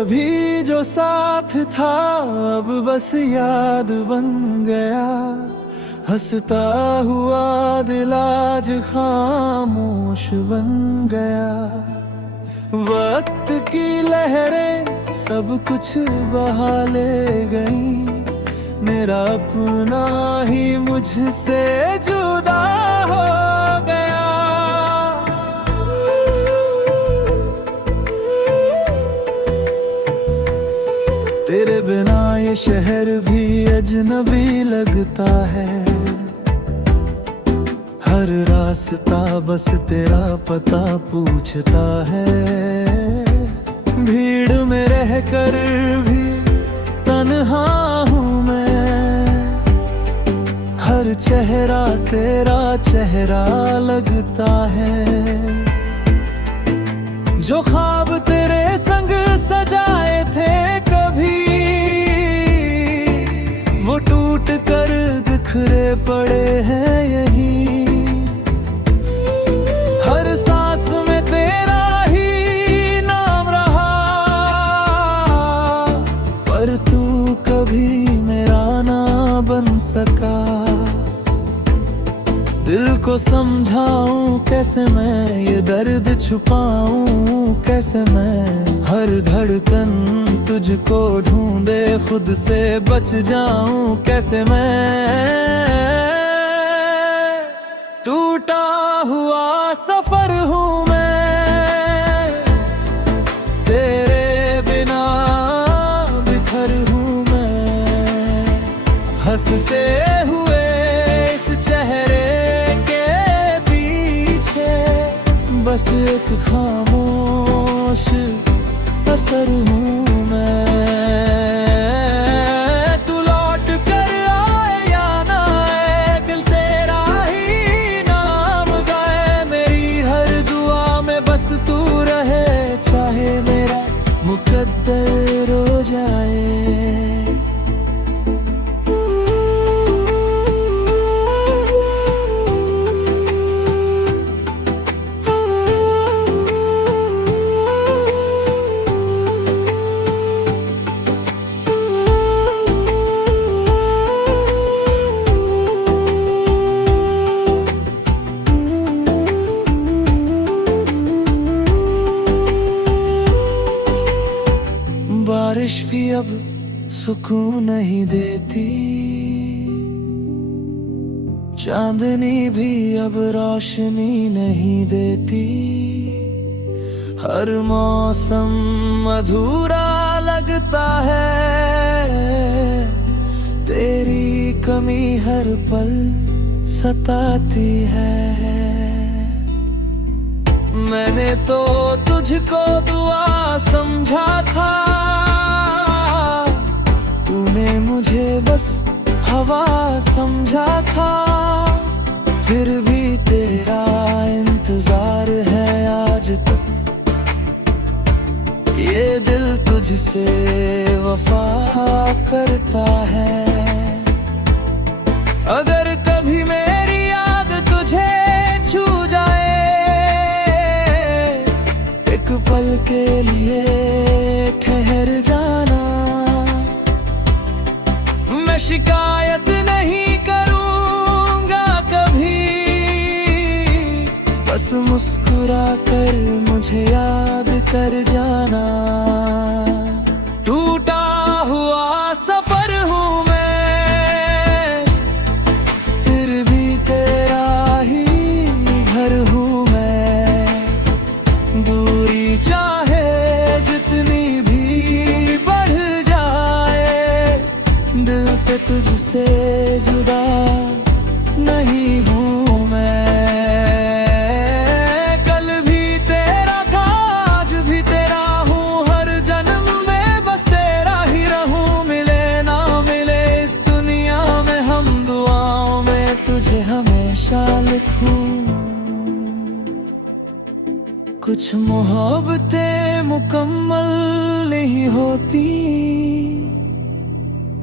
कभी जो साथ था अब बस याद बन गया। हंसता हुआ दिल आज खामोश बन गया। वक्त की लहरें सब कुछ बहा ले गई। मेरा अपना ही मुझसे जुदा हो गया। तेरे बिना ये शहर भी अजनबी लगता है। हर रास्ता बस तेरा पता पूछता है। भीड़ में रहकर भी तन्हा हूँ मैं। हर चेहरा तेरा चेहरा लगता है। जो ख्वाब तेरे संग सजाए थे कभी, वो टूट कर बिखरे पड़े हैं यहीं। हर सांस में तेरा ही नाम रहा, पर तू कभी मेरा ना बन सका। दिल को समझाऊं कैसे मैं, ये दर्द छुपाऊं कैसे मैं। हर धड़कन तुझको ढूंढे, खुद से बच जाऊं कैसे मैं। टूटा हुआ सफर हूँ मैं, तेरे बिना बिखर हूँ मैं। हंसते हुए इस चेहरे के पीछे बस एक खामोश असर हूँ मैं। तू लौट कर आए या ना आए, दिल तेरा ही नाम गाए। मेरी हर दुआ में बस तू रहे, चाहे मेरा मुकद्दर हो जाए। बारिश भी अब सुकून नहीं देती, चांदनी भी अब रोशनी नहीं देती। हर मौसम अधूरा लगता है, तेरी कमी हर पल सताती है। मैंने तो तुझको दुआ समझा था, तूने मुझे बस हवा समझा था। फिर भी तेरा इंतजार है आज तक, ये दिल तुझसे वफा करता है। अगर कभी मेरी याद तुझे छू जाए, एक पल के लिए ठहर जाना। मैं शिकायत नहीं करूंगा कभी, बस मुस्कुरा कर मुझे याद कर जाना। टूटा हुआ सफर हूँ मैं, फिर भी तेरा ही घर हूँ मैं। दूरी चाहे जितनी भी बढ़ जाए, दिल से तुझसे जुदा नहीं हूँ मैं। कल भी तेरा था, आज भी तेरा हूँ, हर जन्म में बस तेरा ही रहूं। मिले ना मिले इस दुनिया में, हम दुआओं में तुझे हमेशा लिखूं। कुछ मोहब्बतें मुकम्मल नहीं होती,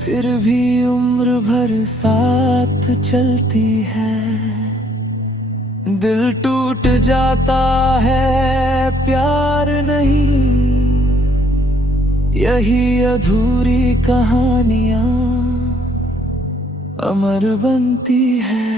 फिर भी उम्र भर साथ चलती है। दिल टूट जाता है प्यार नहीं, यही अधूरी कहानियां अमर बनती है।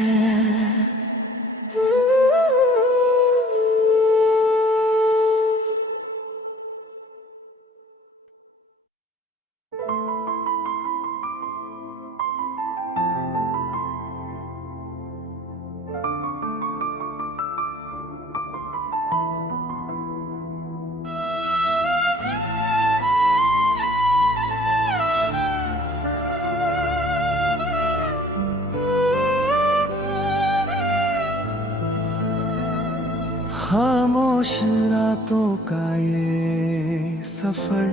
खामोश रातों का ये सफर,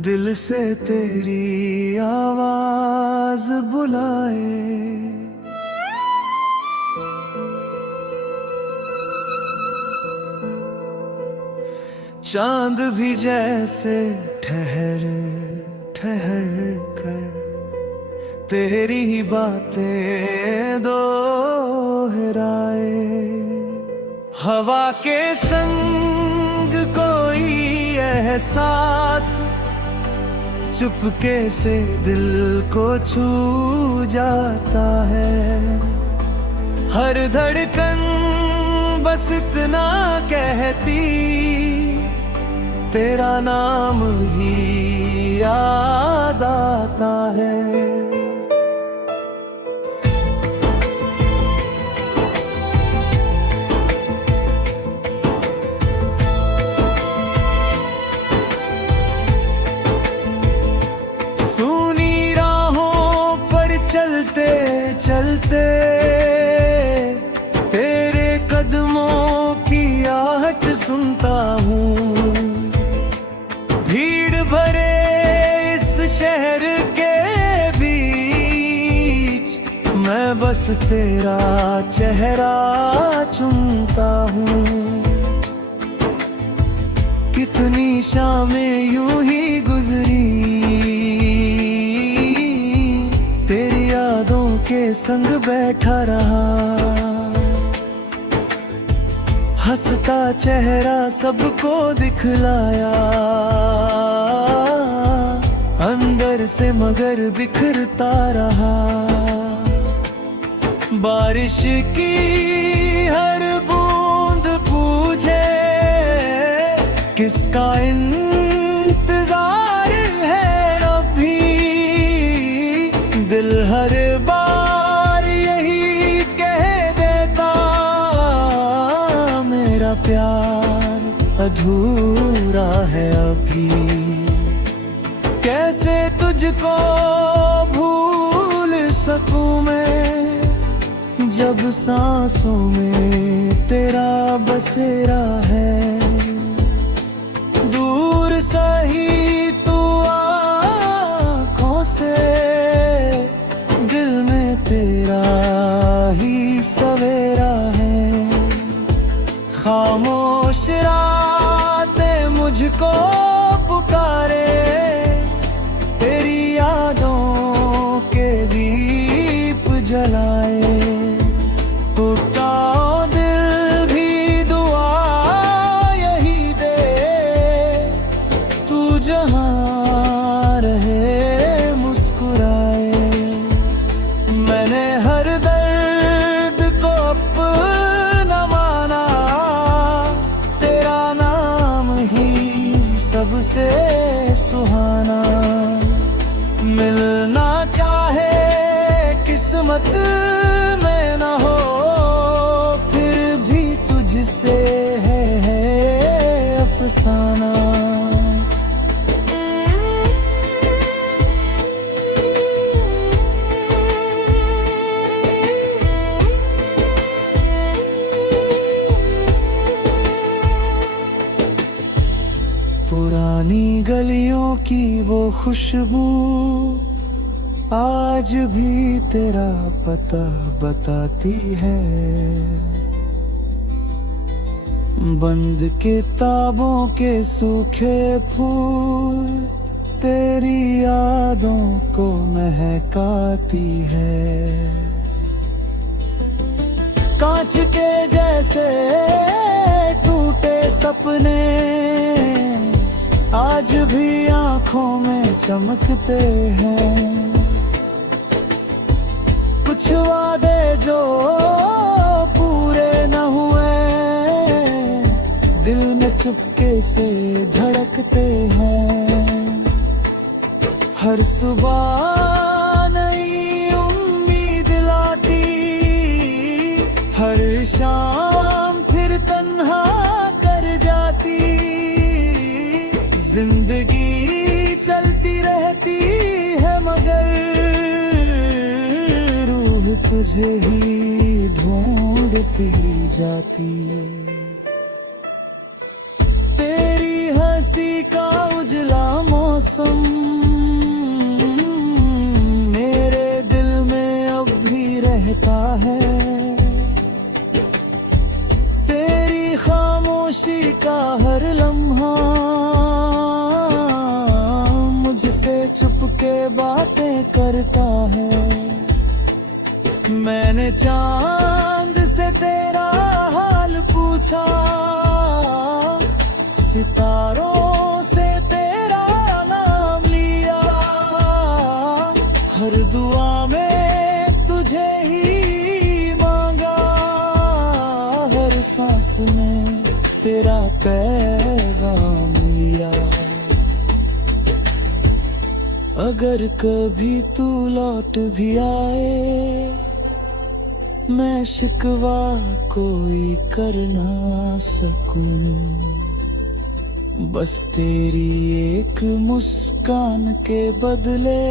दिल से तेरी आवाज बुलाए। चांद भी जैसे ठहर ठहर कर तेरी ही बातें दोहराए। हवा के संग कोई एहसास चुपके से दिल को छू जाता है। हर धड़कन बस इतना कहती, तेरा नाम ही याद आता है। चलते चलते तेरे कदमों की आहट सुनता हूँ। भीड़ भरे इस शहर के बीच मैं बस तेरा चेहरा चुनता हूँ। कितनी शामें यूं ही गुजरी तेरी यादों के संग बैठा रहा। हंसता चेहरा सबको दिखलाया, अंदर से मगर बिखरता रहा। बारिश की हर बूंद पूछे किसका इंतजार है अभी। दिल हर बार यही कह देता, मेरा प्यार अधूरा है अभी। कैसे तुझको भूल सकूं मैं, जब सांसों में तेरा बसेरा है। दूर सही तू आँखों से, दिल में तेरा ही सवेरा है। खामोश रातें मुझको पुकारे, तेरी यादों के दीप जलाए। टूटा दिल भी दुआ यही दे, तू जहाँ रहे मुस्कुराए। मैंने हर दर्द को अपना माना, तेरा नाम ही सबसे सुहाना। मिलना चाहे किस्मत में न हो, फिर भी तुझसे है अफसाना। पुरानी गलियों की वो खुशबू आज भी तेरा पता बताती है। बंद किताबों के सूखे फूल तेरी यादों को महकाती है। कांच के जैसे टूटे सपने आज भी आंखों में चमकते हैं। कुछ वादे जो पूरे न हुए, दिल में चुपके से धड़कते हैं। हर सुबह नई उम्मीद लाती, हर शाम फिर तन्हा कर जाती। जिंदगी चलती रहती है मगर रूह तुझे ही ढूंढती जाती। तेरी हंसी का उजला मौसम मेरे दिल में अब भी रहता है। तेरी खामोशी का हर लम्हा मुझसे छुपके बातें करता है। मैंने चांद से तेरा हाल पूछा, सितारों से तेरा नाम लिया। हर दुआ में तुझे ही मांगा, हर सांस में तेरा पैगाम लिया। अगर कभी तू लौट भी आए, मैं शिकवा कोई कर ना सकूं। बस तेरी एक मुस्कान के बदले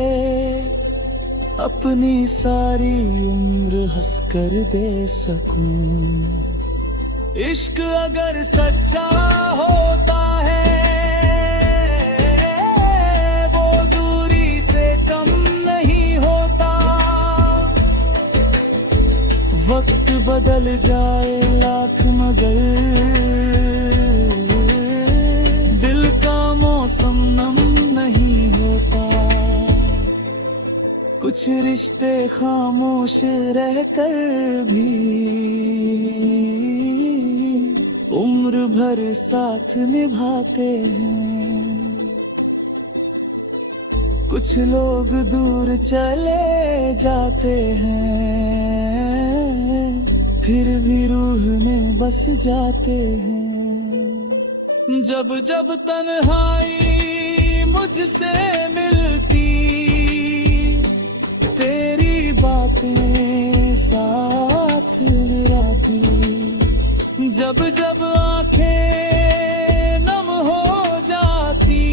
अपनी सारी उम्र हंस कर दे सकूं। इश्क अगर सच्चा होता है, वो दूरी से कम नहीं होता। वक्त बदल जाए लाख मगर दिल का मौसम नम नहीं होता। कुछ रिश्ते खामोश रहकर भी उम्र भर साथ निभाते हैं। कुछ लोग दूर चले जाते हैं, फिर भी रूह में बस जाते हैं। जब जब तन्हाई मुझसे मिलती, तेरी बातें साथ आती। जब जब आंखें नम हो जाती,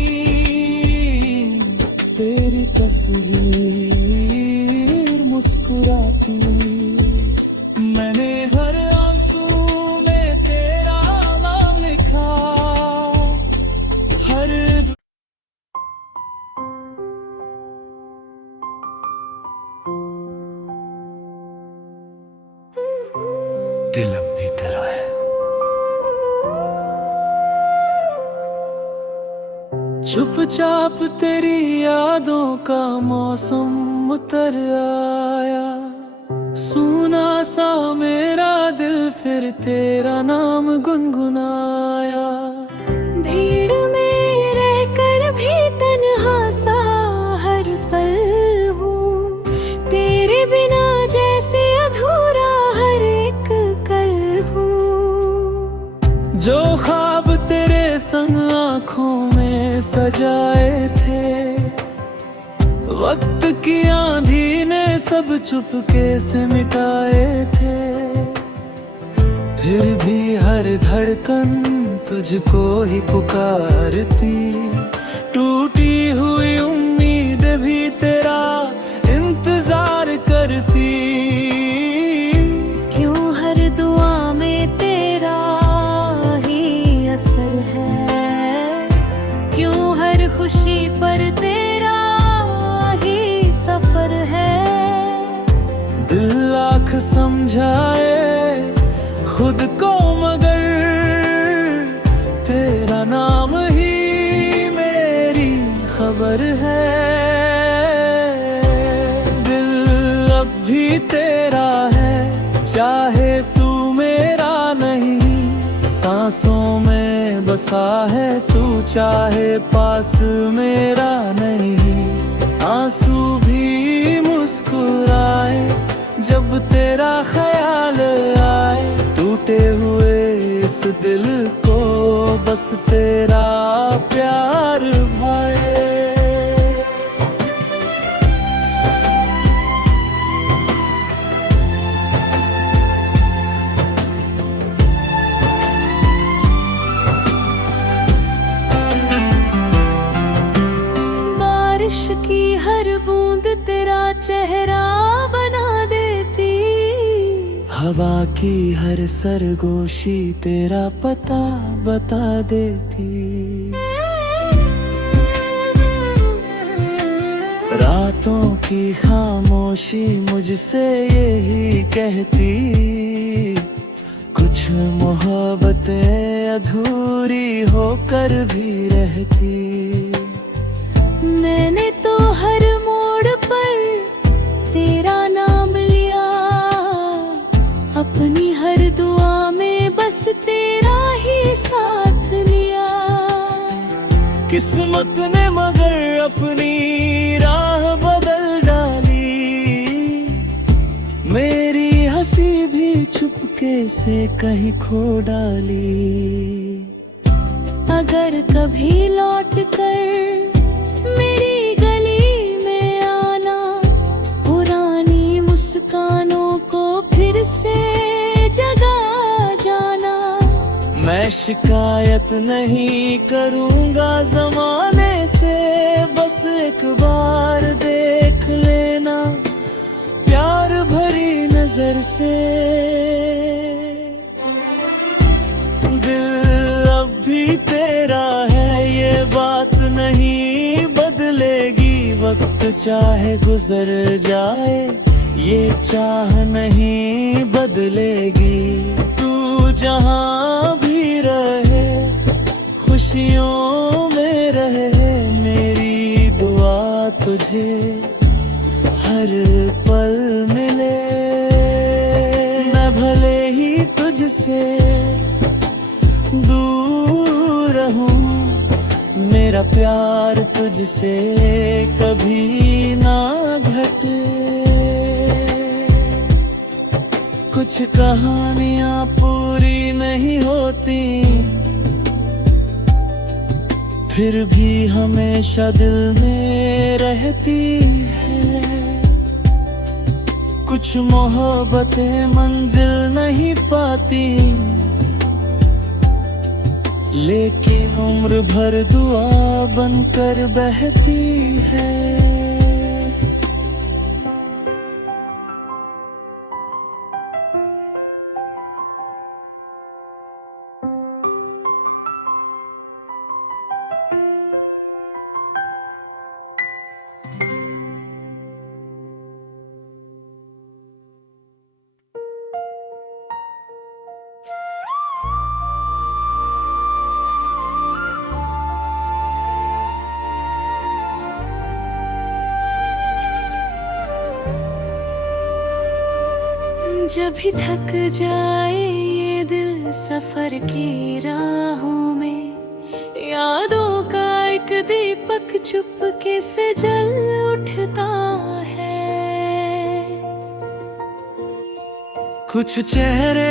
तेरी तस्वीर मुस्कुराती। मैंने हर आंसू में तेरा नाम लिखा, हर दिल अब भी तेरा है। चुपचाप तेरी यादों का मौसम उतर आया। सुना सा मेरा दिल फिर तेरा नाम गुनगुनाया। भीड़ में रहकर भी तन्हा सा हर पल हूँ। तेरे बिना जैसे अधूरा हर एक कल हूँ। जो ख्वाब तेरे संग आँखों में सजाए थे, वक्त की आंधी ने सब चुपके से मिटाए थे। फिर भी हर धड़कन तुझको ही पुकारती। टूटी हुई उम्मीद भी तेरा इंतजार करती। क्यों हर दुआ में तेरा ही असर है। क्यों हर खुशी पर तेरा ही सफर है। दिल लाख समझाए खुद को मगर तेरा नाम ही मेरी खबर है। दिल अब भी तेरा है, चाहे तू मेरा नहीं। सांसों में बसा है, तू चाहे पास मेरा नहीं। आंसू भी मुस्कुराए जब तेरा ख्याल आए, टूटे हुए इस दिल को बस तेरा प्यार भाए। बारिश की हर बूंद तेरा चेहरा बना देती, हवा की हर सरगोशी तेरा पता बता देती। रातों की खामोशी मुझसे यही कहती, कुछ मोहब्बतें अधूरी होकर भी रहती। मैंने तो हर मोड़ पर तेरा नाम लिया, अपनी हर दुआ में बस तेरा ही साथ लिया। किस्मत ने मगर अपनी राह बदल डाली, मेरी हंसी भी चुपके से कहीं खो डाली। अगर कभी लौट कर मेरी गली में आना, पुरानी मुस्कानों को फिर से जगा जाना। मैं शिकायत नहीं करूंगा ज़माने से, बस एक बार देख लेना प्यार भरी नजर से। दिल अब भी तेरा है, ये बात नहीं बदलेगी। वक्त चाहे गुजर जाए, ये चाह नहीं बदलेगी। तू जहाँ भी रहे, खुशियों में रहे, मेरी दुआ तुझे हर पल मिले। मैं भले ही तुझसे दूर रहूं, मेरा प्यार तुझसे कभी ना घटे। कुछ कहानियां पूरी नहीं होती, फिर भी हमेशा दिल में रहती है। कुछ मोहब्बतें मंजिल नहीं पाती, लेकिन उम्र भर दुआ बनकर बहती है। जब भी थक जाए ये दिल सफर की राहों में, यादों का एक दीपक चुपके से जल उठता है। कुछ चेहरे,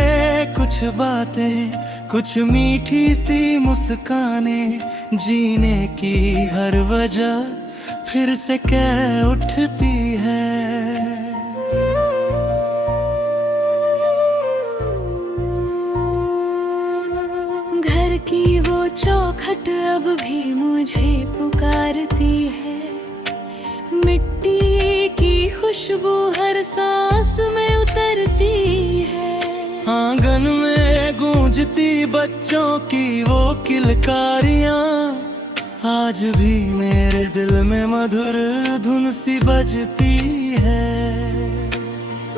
कुछ बातें, कुछ मीठी सी मुस्कानें, जीने की हर वजह फिर से कह उठती है। घर की वो चौखट अब भी मुझे पुकारती है, मिट्टी की खुशबू हर सांस में उतरती है। आंगन में गूंजती बच्चों की वो किलकारियां, आज भी मेरे दिल में मधुर धुन सी बजती है।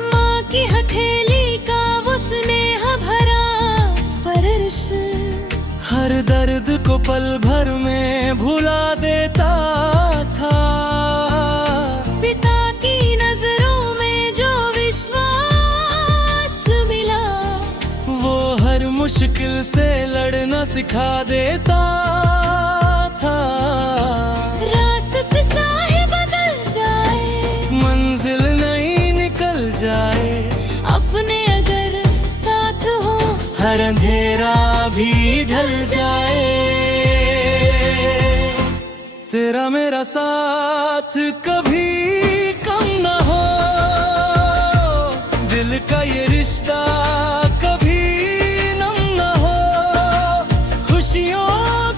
माँ की हथेली का वो स्नेह भरा स्पर्श, हर दर्द को पल भर में भुला देता था। पिता की नजरों में जो विश्वास मिला, वो हर मुश्किल से लड़ न सिखा देता था। रास्ता चाहे बदल जाए, मंजिल नहीं निकल जाए, अपने अगर साथ हो हर अंधेरा भी ढल जाए। तेरा मेरा साथ कभी कम ना हो, दिल का ये रिश्ता कभी नम ना हो। खुशियों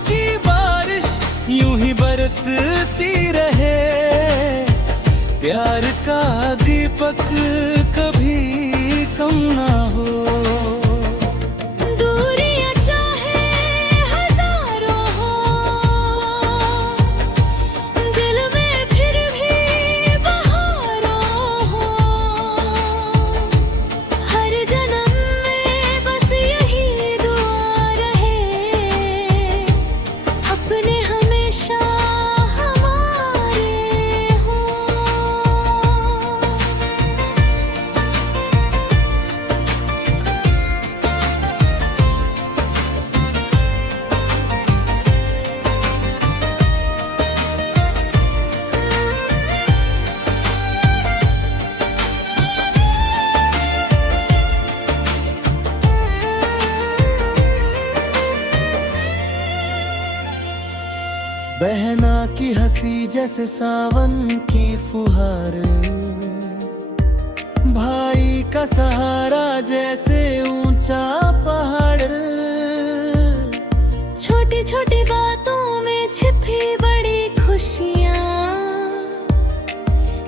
की बारिश यूं ही बरसती रहे, प्यार का दीपक कभी कम ना हो। दूरियां चाहे हजारों हो, दिल में फिर भी बहारों हो। हर जन्म में बस यही दुआ रहे, अपने हमेशा हमारे हो। बहना की हंसी जैसे सावन की फुहार, भाई का सहारा जैसे ऊंचा पहाड़। छोटी छोटी बातों में छिपी बड़ी खुशियाँ,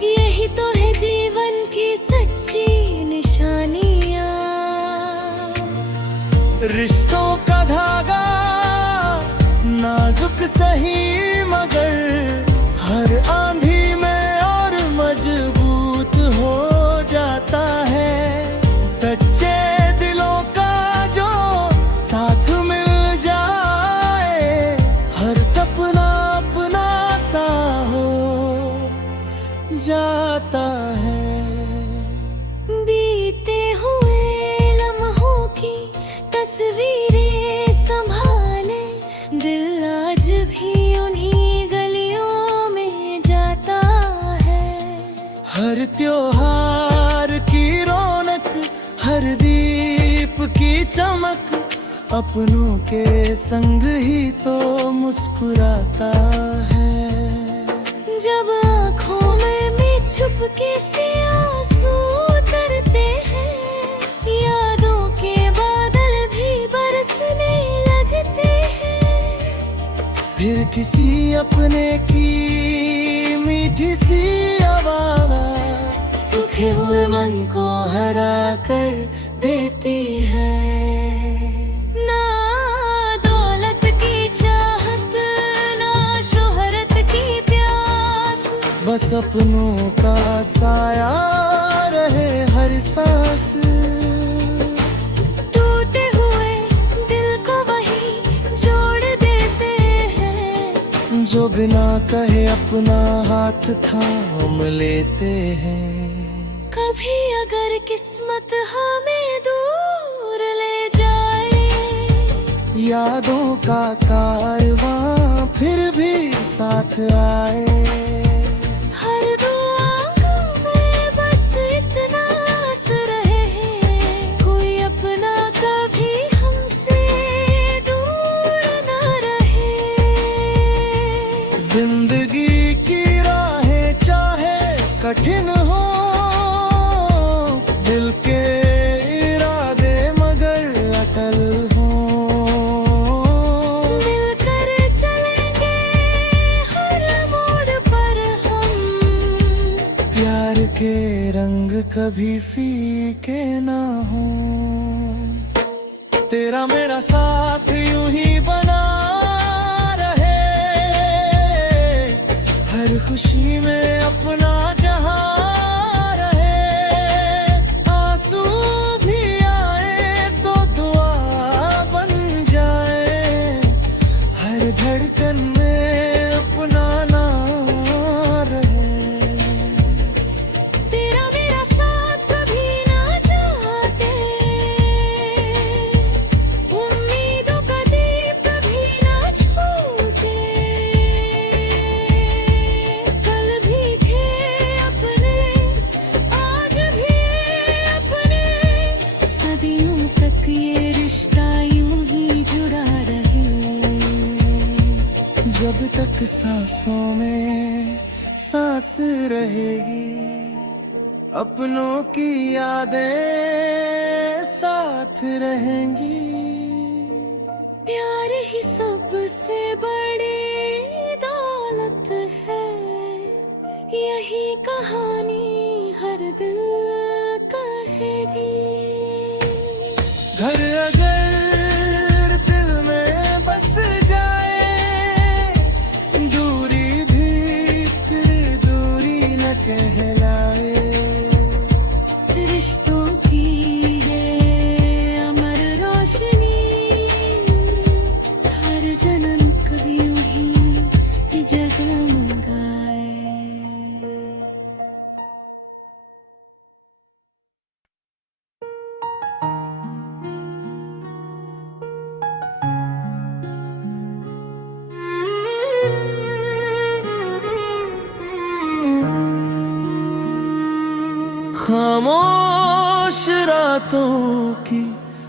यही तो है जीवन की सच्ची निशानियाँ। रिश्तों का धागा नाजुक सही मगर हर आंधी में और मजबूत हो जाता है। सच्चे दिलों का जो साथ मिल जाए, हर सपना अपना सा हो जाता है। बीते हुए लम्हों की तस्वीरें संभाले, दिल आज भी उन्हीं गलियों में जाता है। हर त्योहार की रौनक, हर दीप की चमक, अपनों के संग ही तो मुस्कुराता है। जब आँखों में छुपके से आंसू उतरते हैं, यादों के बादल भी बरसने लगते हैं। फिर किसी अपने की मीठी सी आवाज सूखे हुए मन को हरा कर देती है। ना दौलत की चाहत, ना शोहरत की प्यास, बस अपनों का साया रहे हर सांस। टूटे हुए दिल को वही जोड़ देते हैं, जो बिना कहे अपना हाथ थाम लेते हैं। कभी अगर किस्मत हमें दूर ले जाए, यादों का कारवां फिर भी साथ आए। हर दुआ में बस इतना आस रहे, कोई अपना कभी हमसे दूर न रहे। जिंदगी की राहें चाहे कठिन हो, दिल के इरादे मगर अटल हो। मिलकर चलेंगे हर मोड़ पर हम, प्यार के रंग कभी फीके ना हो। तेरा मेरा साथ यूं ही बना रहे, हर खुशी में अपना जहां रहे। आंसू भी आए तो दुआ बन जाए, हर धड़कन में अपना नाम रहे। तेरा मेरा साथ कभी ना चाहते, उम्मीदों का दीप में सांस रहेगी, अपनों की यादें साथ रहेंगी। प्यार ही सबसे बड़ी दौलत है, यही कहानी हर दिल कहेगी। घर अगर दिल में बस जाए, दूरी भी फिर दूरी न कहलाए। रिश्तों की है अमर रोशनी, हर जन्म कभी यूं ही जगमगाए। खामोश रातों की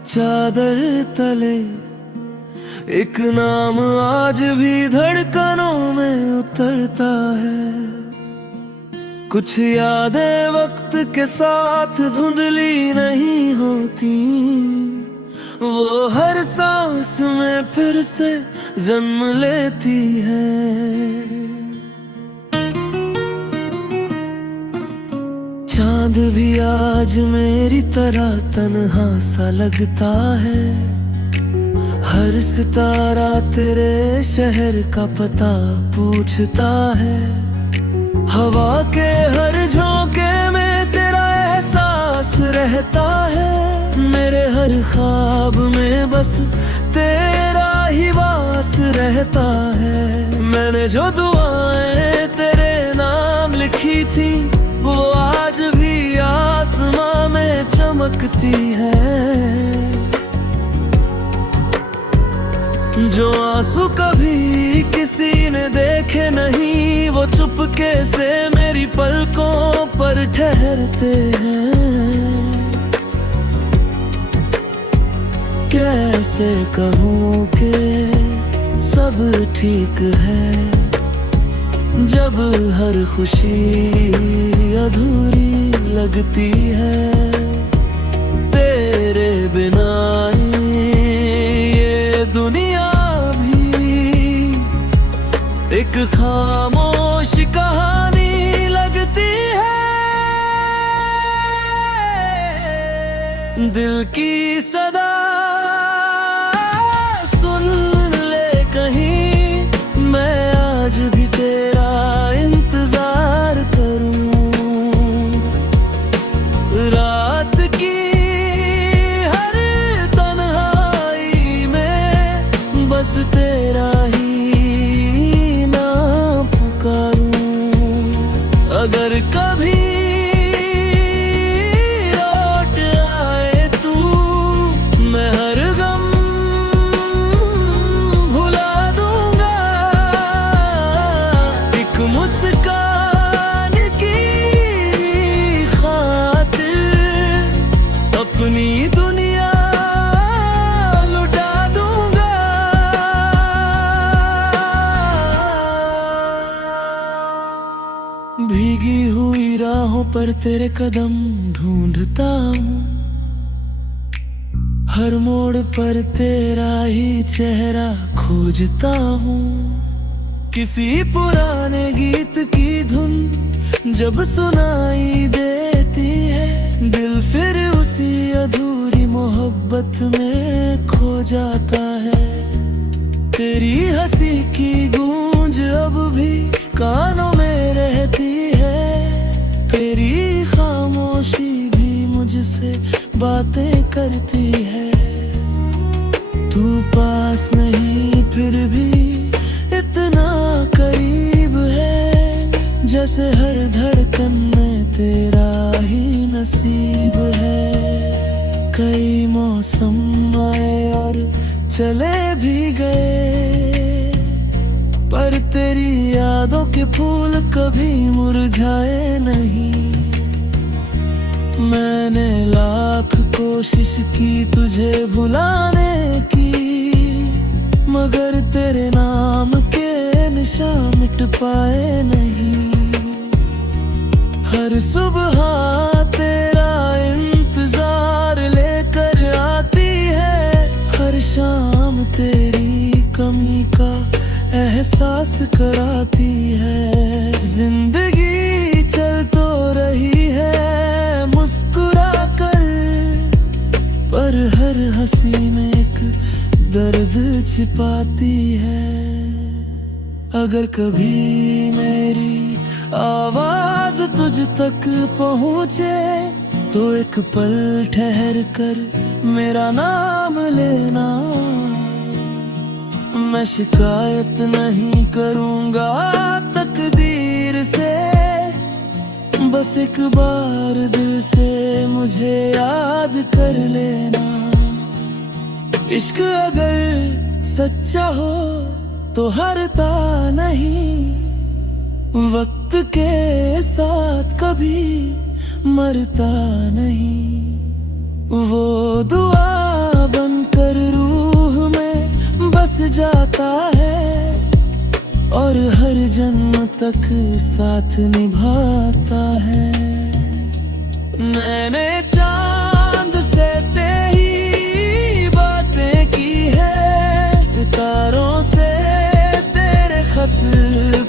चादर तले एक नाम आज भी धड़कनों में उतरता है। कुछ यादें वक्त के साथ धुंधली नहीं होती, वो हर सांस में फिर से जन्म लेती है। चांद भी आज मेरी तरह तन्हा सा लगता है, हर सितारा तेरे शहर का पता पूछता है। हवा के हर झोंके में तेरा एहसास रहता है, मेरे हर ख्वाब में बस तेरा ही वास रहता है। मैंने जो दुआएं तेरे नाम लिखी थी, वो आज भी आसमां में चमकती है। जो आंसू कभी किसी ने देखे नहीं, वो चुपके से मेरी पलकों पर ठहरते हैं। कैसे कहूँ कि सब ठीक है, जब हर खुशी अधूरी लगती है। तेरे बिना ये दुनिया भी एक खामोश कहानी लगती है। दिल की सदा सुन ले कहीं, मैं आज भी तेरा इंतजार करूं। रात की हर तन्हाई में बस तेरा ही नाम पुकारूं। अगर कभी लौट आए तू, मैं हर गम भुला दूंगा। एक मुस्कान की खातिर अपनी दुनिया लुटा दूंगा। भीगी हुई राहों पर तेरे कदम ढूंढता हूँ, हर मोड़ पर तेरा ही चेहरा खोजता हूँ। किसी पुराने गीत की धुन जब सुनाई देती है, दिल फिर उसी अधूरी मोहब्बत में खो जाता है। तेरी हंसी की गूंज अब भी कानों में रहती है, तेरी खामोशी भी मुझसे बातें करती है। तू पास नहीं फिर भी इतना करीब है, जैसे हर धड़कन में तेरा ही नसीब है। कई मौसम आए और चले भी गए, पर तेरी यादों के फूल कभी मुरझाए नहीं। मैंने लाख कोशिश की तुझे भुलाने की, मगर तेरे नाम के हमेशा मिट पाए नहीं। हर सुबह तेरा इंतजार लेकर आती है, हर शाम तेरी कमी का एहसास कराती है। जिंदगी चल तो रही है मुस्कुरा कर, पर हर हंसी में एक दर्द छिपाती है। अगर कभी मेरी आवाज तुझ तक पहुँचे तो एक पल ठहर कर मेरा नाम लेना। मैं शिकायत नहीं करूँगा तकदीर से, बस एक बार दिल से मुझे याद कर लेना। इश्क अगर सच्चा हो तो हारता नहीं, वक्त के साथ कभी मरता नहीं। वो दुआ बनकर रूह में बस जाता है, और हर जन्म तक साथ निभाता है। मैंने चांद से तेरी बातें की है, सितारों से तेरे खत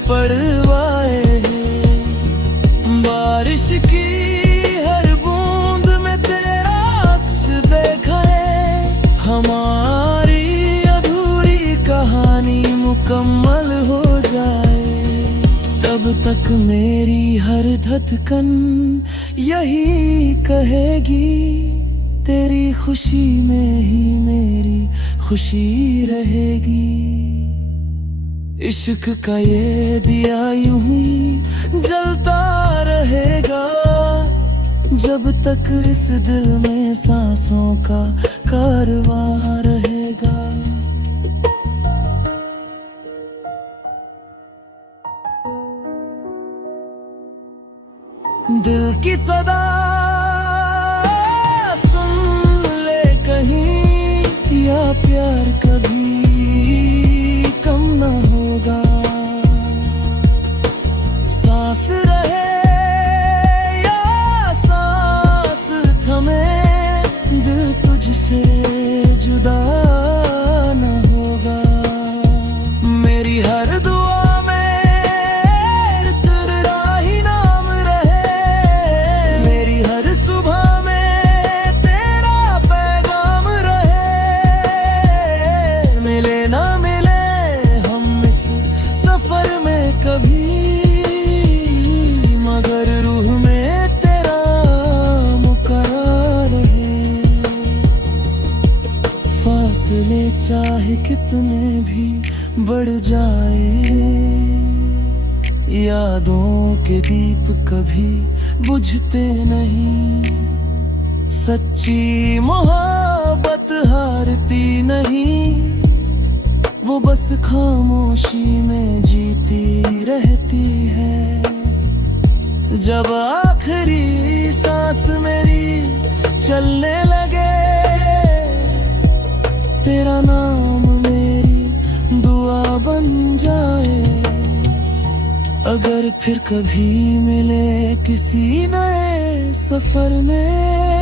पढ़वाए हैं। बारिश की हर बूंद में तेरा अक्स देखा है। हमारी अधूरी कहानी मुकम्मल हो जाए, तब तक मेरी हर धड़कन यही कहेगी, तेरी खुशी में ही मेरी खुशी रहेगी। इश्क का ये दिया यूं ही जलता रहेगा, जब तक इस दिल में सांसों का कारवां रहेगा। दिल की सदा सुन ले कहीं, या प्यार कभी कम न होगा। सांस रहे या सांस थमे, दिल तुझसे जुदा न होगा। मेरी हर दुआ फासले चाहे कितने भी बढ़ जाए, यादों के दीप कभी बुझते नहीं। सच्ची मोहब्बत हारती नहीं, वो बस खामोशी में जीती रहती है। जब आखिरी सांस मेरी चलने लगे, तेरा नाम मेरी दुआ बन जाए। अगर फिर कभी मिले किसी नए सफर में,